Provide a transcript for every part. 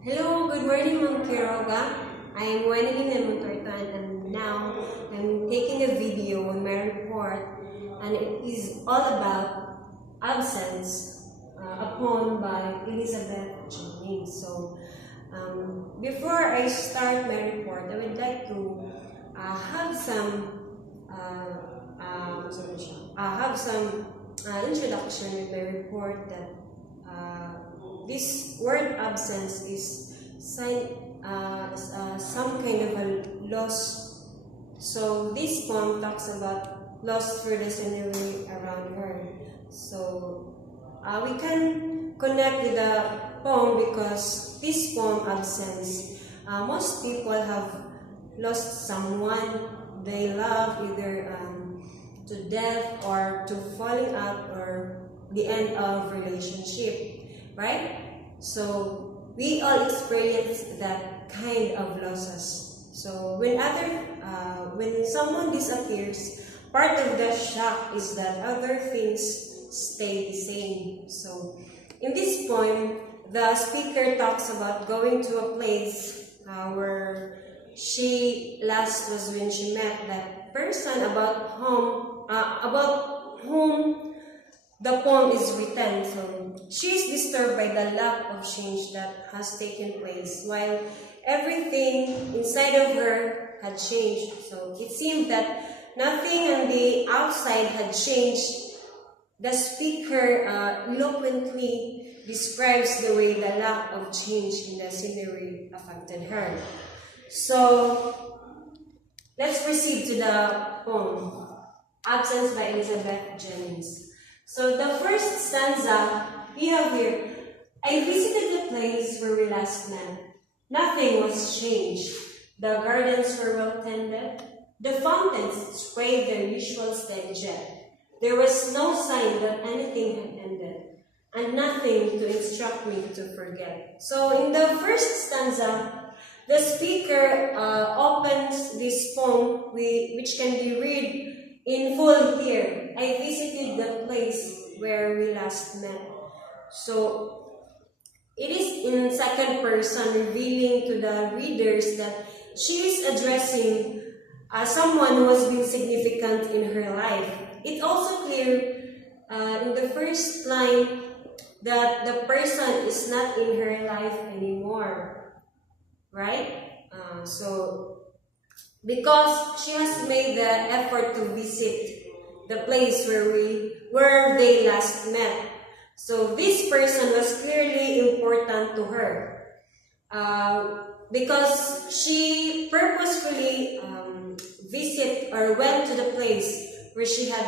Hello, good morning, Ma'am Quiroga. I'm Wendy Montortan, and now I'm taking a video on my report, and it is all about absence upon by Elizabeth Jennings. Before I start my report, I would like to have some introduction with my report that this word absence is some kind of a loss. So this poem talks about lost through the scenery around her. So we can connect with the poem because this poem absence, most people have lost someone they love, either to death or to falling out or the end of relationship, right? So we all experience that kind of losses. So when someone disappears, part of the shock is that other things stay the same. So in this poem, the speaker talks about going to a place where she last was when she met that person about whom the poem is written. So she is disturbed by the lack of change that has taken place, while everything inside of her had changed. So it seemed that nothing on the outside had changed. The speaker eloquently describes the way the lack of change in the scenery affected her. So let's proceed to the poem, Absence by Elizabeth Jennings. So the first stanza we have here, I visited the place where we last met. Nothing was changed. The gardens were well tended. The fountains sprayed their usual steady jet. There was no sign that anything had ended, and nothing to instruct me to forget. So in the first stanza, the speaker opens this poem which can be read in full here. I visited the place where we last met. So it is in second person, revealing to the readers that she is addressing someone who has been significant in her life. It's also clear in the first line that the person is not in her life anymore, right? Because she has made the effort to visit the place where they last met. So this person was clearly important to her because she purposefully visit or went to the place where she had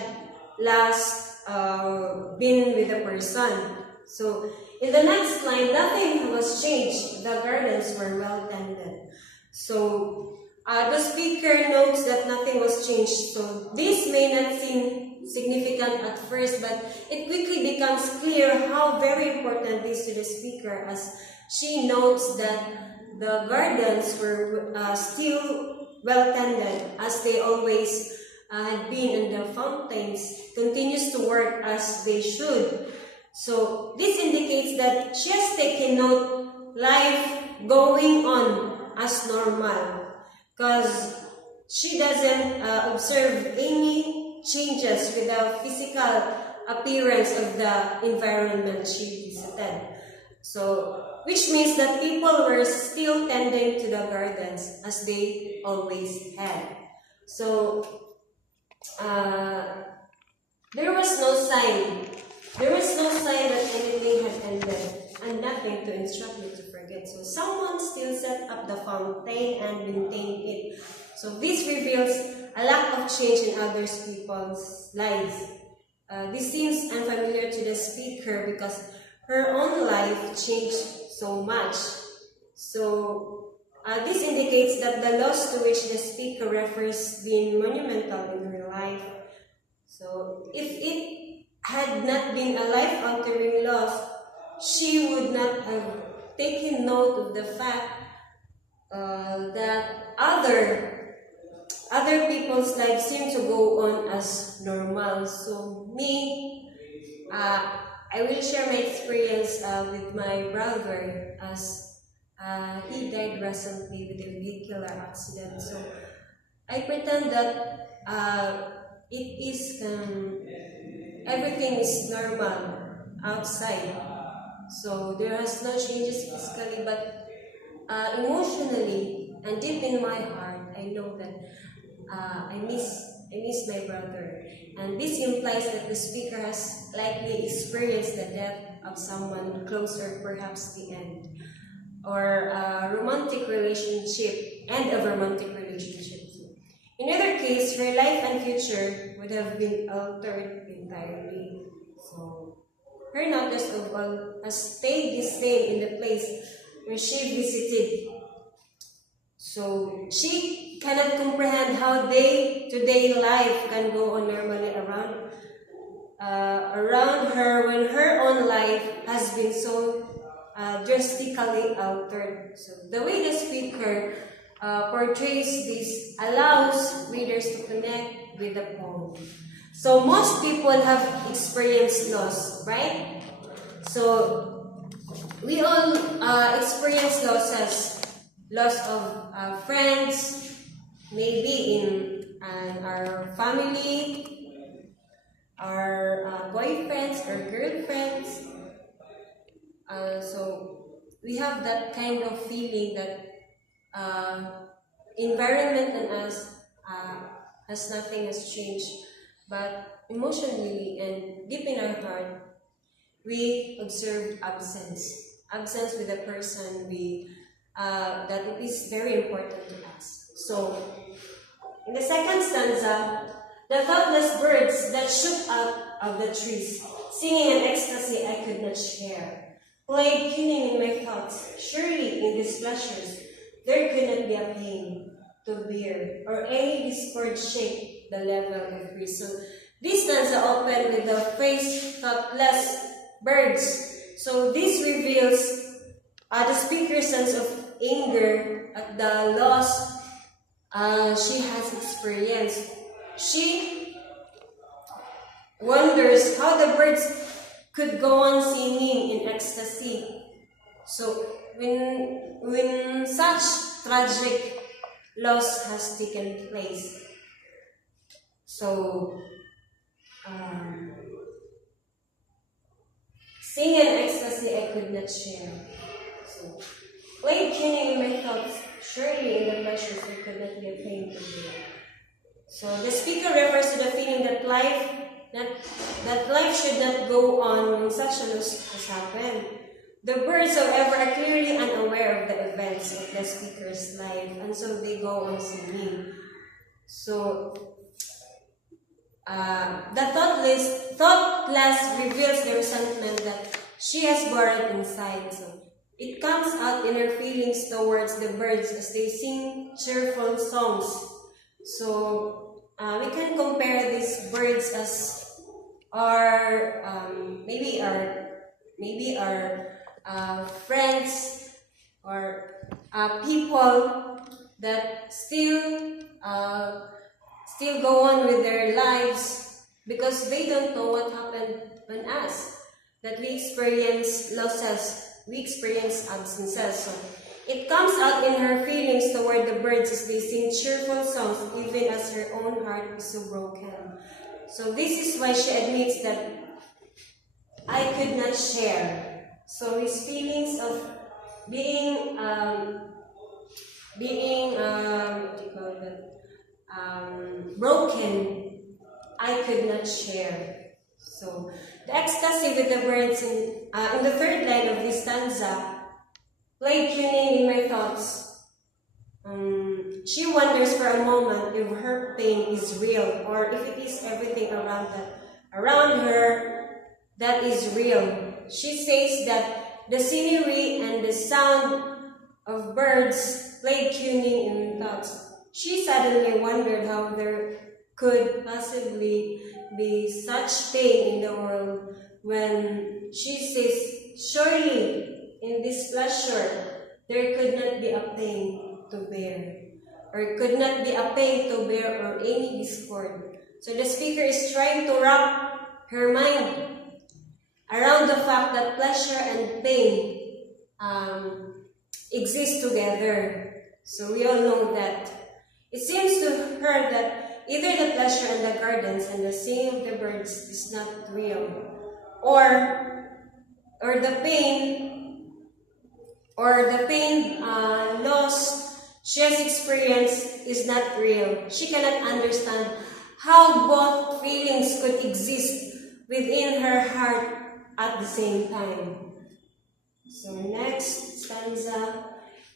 last been with the person. So in the next line, nothing was changed. The gardens were well tended. So the speaker notes that nothing was changed. So this may not seem significant at first, but it quickly becomes clear how very important this is to the speaker, as she notes that the gardens were still well tended as they always had been, and the fountains continues to work as they should. So this indicates that she has taken note life going on as normal, because she doesn't observe any changes with the physical appearance of the environment she visited. So which means that people were still tending to the gardens as they always had. So there was no sign. There was no sign that anything had ended, and nothing to instruct me to forget. So someone still set up the fountain and maintained it. So this reveals a lack of change in other people's lives. This seems unfamiliar to the speaker because her own life changed so much. So this indicates that the loss to which the speaker refers being monumental in her life. So if it had not been a life-altering loss, she would not have taken note of the fact that other people's lives seem to go on as normal. So me, I will share my experience with my brother, as He died recently with a vehicular accident. So I pretend that it is everything is normal outside. So there has no changes physically, but emotionally and deep in my heart, I know that I miss my brother. And this implies that the speaker has likely experienced the death of someone close or perhaps the end, or a romantic relationship, end of a romantic relationship. In either case, her life and future would have been altered entirely. So her notice of all has stayed the same in the place where she visited. So she cannot comprehend how day-to-day life can go on normally around her when her own life has been so drastically altered. So the way the speaker portrays this allows readers to connect with the poem. So most people have experienced loss, right? So we all experience losses, loss of friends, maybe in our family, our boyfriends or girlfriends. So we have that kind of feeling that environment and us has nothing has changed, but emotionally and deep in our heart, we observed absence with a person that it is very important to us. So in the second stanza, the thoughtless birds that shoot out of the trees, singing an ecstasy I could not share, played tuning in my thoughts. Surely in these pleasures there could not be a pain to bear, or any discord shake the level of breeze. So this stanza opened with the phrase thoughtless birds. So this reveals the speaker's sense of anger at the loss she has experienced. She wonders how the birds could go on singing in ecstasy. So when such tragic loss has taken place, so sing an ecstasy I could not share. So played tuning in my thoughts. Surely in the pleasures there could not be a pain to bear. So the speaker refers to the feeling that life should not go on when such a loss has happened. The birds, however, are clearly unaware of the events of the speaker's life, and so they go on singing. So the thoughtless reveals the resentment that she has buried inside. So it comes out in her feelings towards the birds as they sing cheerful songs. So we can compare these birds as maybe our friends or people that still go on with their lives because they don't know what happened on us, that we experience losses, we experience absences. So it comes out in her feelings toward the birds as they sing cheerful songs, even as her own heart is so broken. So this is why she admits that I could not share. So his feelings of being broken, I could not share. So the ecstasy with the birds in the third line of this stanza, played tuning in my thoughts. She wonders for a moment if her pain is real or if it is everything around her that is real. She says that the scenery and the sound of birds played tuning in her thoughts. She suddenly wondered how there could possibly be such pain in the world when she says, surely in this pleasure there could not be a pain to bear, or could not be a pain to bear or any discord. So the speaker is trying to wrap her mind around the fact that pleasure and pain exist together. So we all know that. It seems to her that either the pleasure in the gardens and the singing of the birds is not real, or the pain loss she has experienced is not real. She cannot understand how both feelings could exist within her heart at the same time. So next stanza.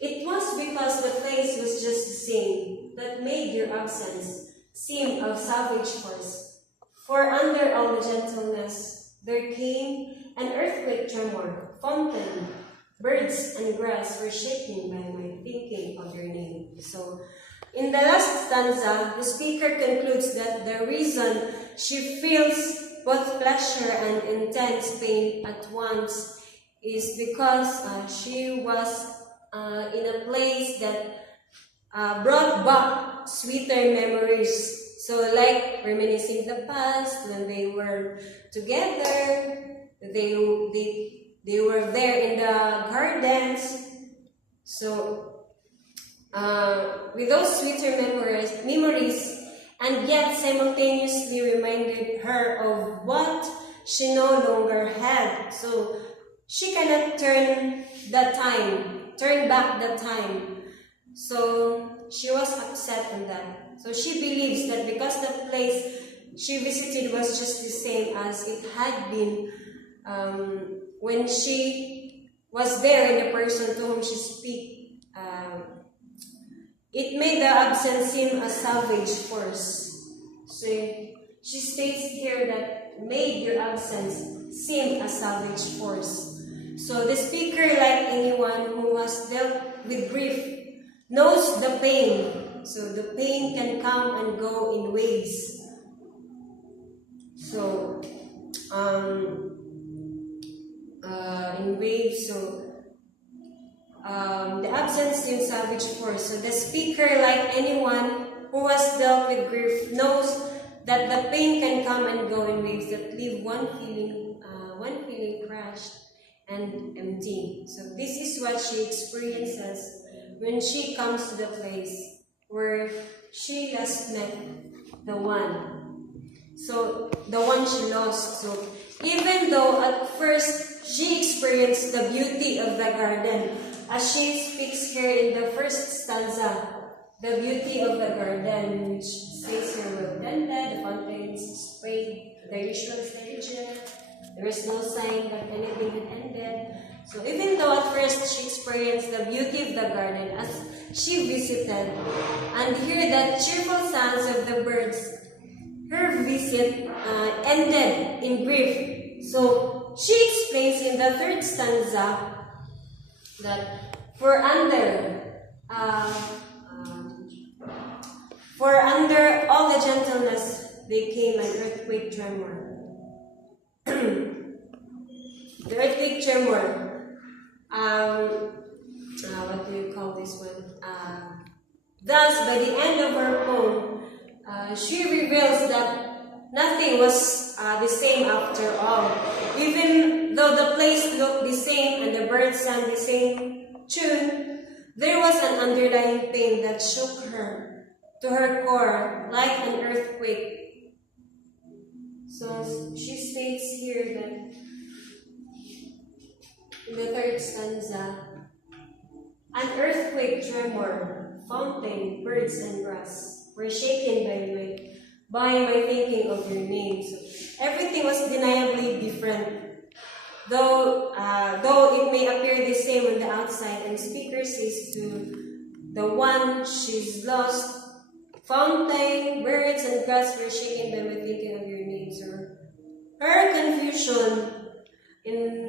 It was because the place was just the same that made your absence seem of savage force. For under all the gentleness there came an earthquake tremor, fountain, birds and grass were shaken by my thinking of your name. So in the last stanza, the speaker concludes that the reason she feels both pleasure and intense pain at once is because she was in a place that brought back sweeter memories. So like reminiscing the past when they were together, they were there in the gardens. So with those sweeter memories, and yet simultaneously reminded her of what she no longer had. So she cannot turn back the time. So she was upset on that. So she believes that because the place she visited was just the same as it had been when she was there and the person to whom she speak, it made the absence seem a savage force. So she states here that made your absence seem a savage force. So the speaker, like anyone who has dealt with grief, knows the pain. So the pain can come and go in waves. So in waves. So the absence seems savage force. So the speaker, like anyone who has dealt with grief, knows that the pain can come and go in waves that leave one feeling crushed and empty. So this is what she experiences when she comes to the place where she last met the one. So the one she lost. So even though at first she experienced the beauty of the garden, as she speaks here in the first stanza, the beauty of the garden, which states here well tended, the fountains sprayed, the usual stages, there is no sign that anything had ended. So even though at first she experienced the beauty of the garden as she visited and hear the cheerful sounds of the birds, her visit ended in grief. So she explains in the third stanza that for under all the gentleness they came an earthquake tremor. The earthquake tremor. What do you call this one? Thus, by the end of her poem, she reveals that nothing was the same after all. Even though the place looked the same and the birds sang the same tune, there was an underlying pain that shook her to her core like an earthquake. So she states here that in the third stanza, an earthquake tremor, fountain, birds and grass were shaken by my thinking of your name. So everything was undeniably different. Though it may appear the same on the outside, and speaker says to the one she's lost, fountain, birds, and grass were shaken by my thinking of your name. So her confusion in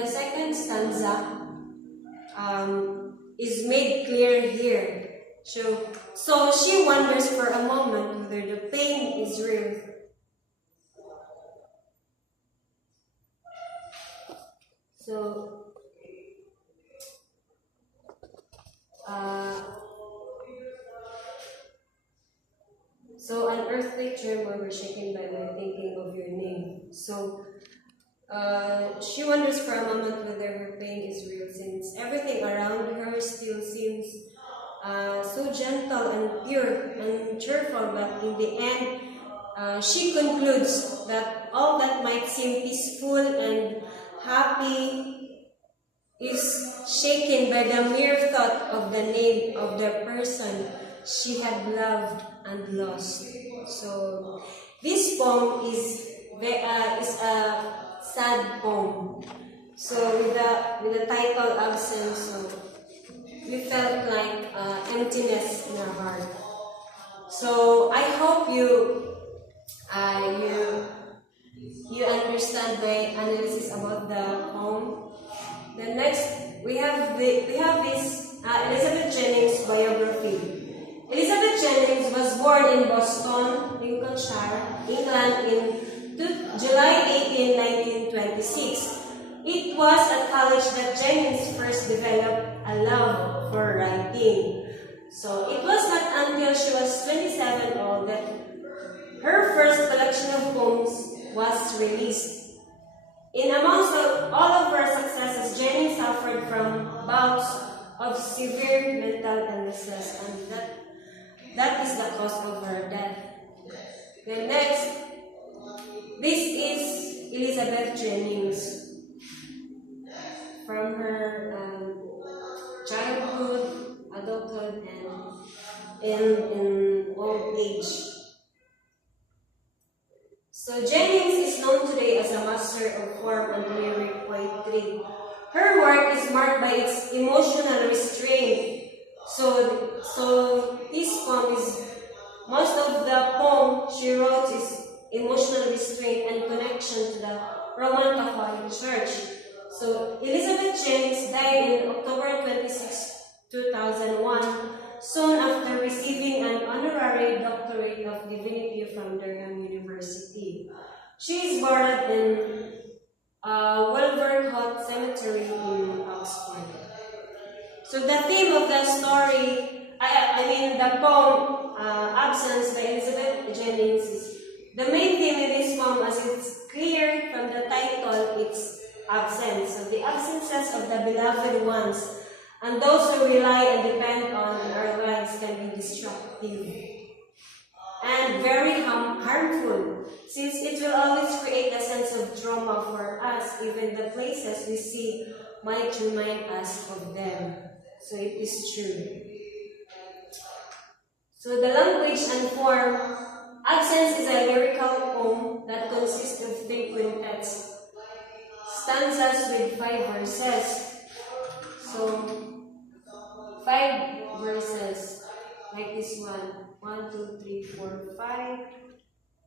the second stanza is made clear here. So she wonders for a moment whether the pain is real. So an earthquake tremor were shaken by my thinking of your name. So She wonders for a moment whether her pain is real, since everything around her still seems so gentle and pure and cheerful, but in the end, she concludes that all that might seem peaceful and happy is shaken by the mere thought of the name of the person she had loved and lost. So, this poem is a sad poem. So, with the title Absence, so we felt like emptiness in our heart. So, I hope you understand my analysis about the poem. Then next, we have this Elizabeth Jennings biography. Elizabeth Jennings was born in Boston, Lincolnshire, England in July 18, 1926. It was at college that Jennings first developed a love for writing. So it was not until she was 27 old that her first collection of poems was released. In amongst all of her successes, Jennings suffered from bouts of severe mental illnesses, and that is the cause of her death. Then next, this is Elizabeth Jennings from her childhood, adulthood, and in old age. So Jennings is known today as a master of form and lyric poetry. Her work is marked by its emotional restraint. So this poem is, most of the poem she wrote is emotional restraint and connection to the Roman Catholic Church. So Elizabeth Jennings died in October 26, 2001, soon after receiving an honorary doctorate of divinity from Durham University. She is buried in Wolverhampton Cemetery in Oxford. So the theme of the story, the poem Absence by Elizabeth Jennings is the main theme in this poem, as it's clear from the title, it's absence. So the absences of the beloved ones and those who rely and depend on our lives can be destructive and very harmful, since it will always create a sense of trauma for us. Even the places we see might remind us of them. So it is true. So the language and form. Absence is a lyrical poem that consists of 3 quintets, stanzas with 5 verses. So 5 verses, like this one. 1, 2, 3, 4, 5.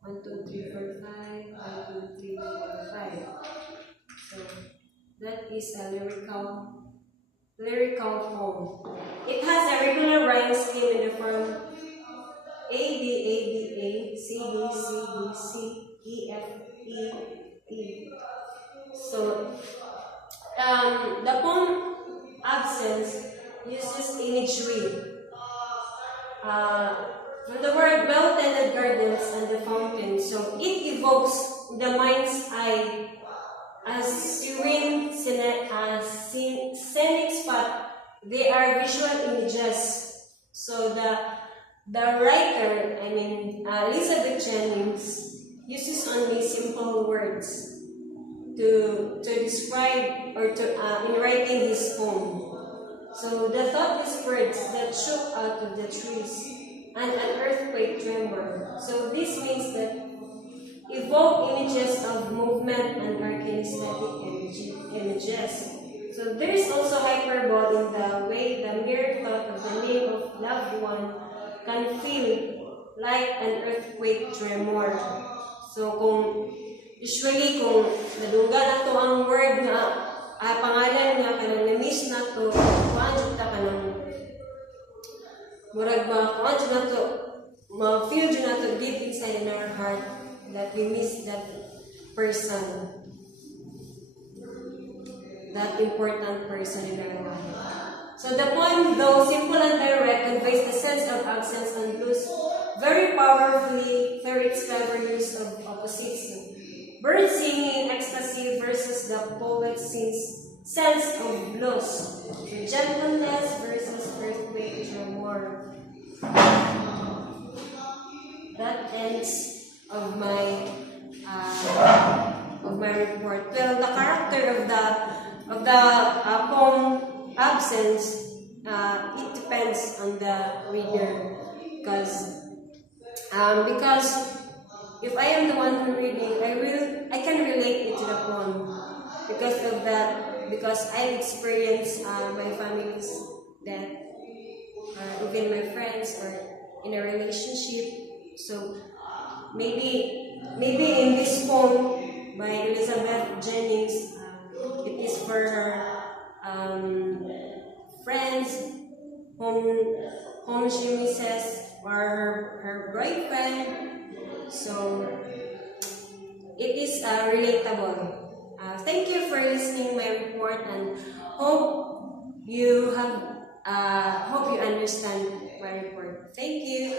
1, 2, 3, 4, 5. 1, 2, 3, 4, 5. So that is a lyrical poem. It has a regular rhyme scheme in the form A, B, A, B, A, C, B, C, B, C, E, F, E, E. So the poem Absence uses imagery from the word well-tended gardens and the fountain. So it evokes the mind's eye as serene scenic spot. They are visual images. So the writer, Elizabeth Jennings, uses only simple words to describe or in writing his poem. So the thoughtless birds that shook out of the trees and an earthquake tremor. So this means that evoke images of movement and are kinesthetic images. So there is also hyperbole in the way the mere thought of the name of loved one can feel like an earthquake tremor. So usually kung nadungga na to ang word nga pangalan nga kanang na-miss na to, kuhaan jud ta kanang murag kuhaan jud na to, ma-feel jud na to deep inside in our heart that we miss that person, that important person in our life. So the poem, though simple and direct, conveys the sense of absence and blues very powerfully through its clever use of opposites. bird singing ecstasy versus the poet's sense of blues, the gentleness versus earthquake tremor. That ends of my report. Well, the character of the poem absence, it depends on the reader, because if I am the one who reading, I can relate it to the poem because I experienced my family's death, or even my friends, or in a relationship. So maybe in this poem by Elizabeth Jennings, it is for her friends whom she misses, or her boyfriend. So it is relatable. Thank you for listening my report, and hope you understand my report. Thank you.